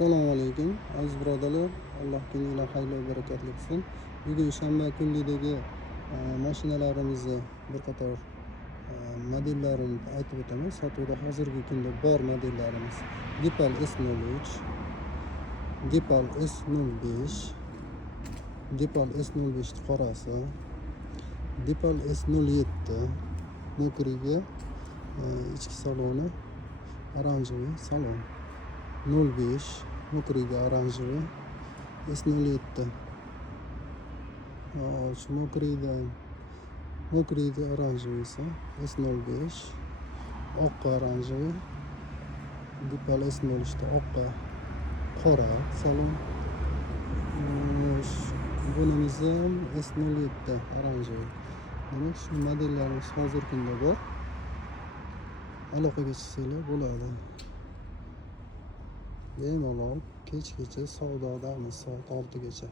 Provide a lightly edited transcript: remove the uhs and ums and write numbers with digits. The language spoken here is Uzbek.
Assalomu alaykum aziz birodarlar. Alloh kuninglar xayrli va barakatli qilsin. Bugun shanba kunidagi mashinalarimizni bir qator modellarini aytib o'taman. Sotuvda hozirgi kunda bor modellarimiz Depal S03, Depal S05, Depal S05 qorasi, Depal S07 mokriga ichki saloni oranjoviy salon, 05 mokriga oranjoviy, S07 shu mokriyda oranjoviy esa S05, oqqa oranjoviy, Depal S03 oqqa qora salon, bunimiz ham S07 oranjoviy. Demak, shu modellarimiz hozirgi kunda bor. Aloqaga chiqsanglar bo'ladi. Bemalol kechgacha savdodamiz soat 6gacha.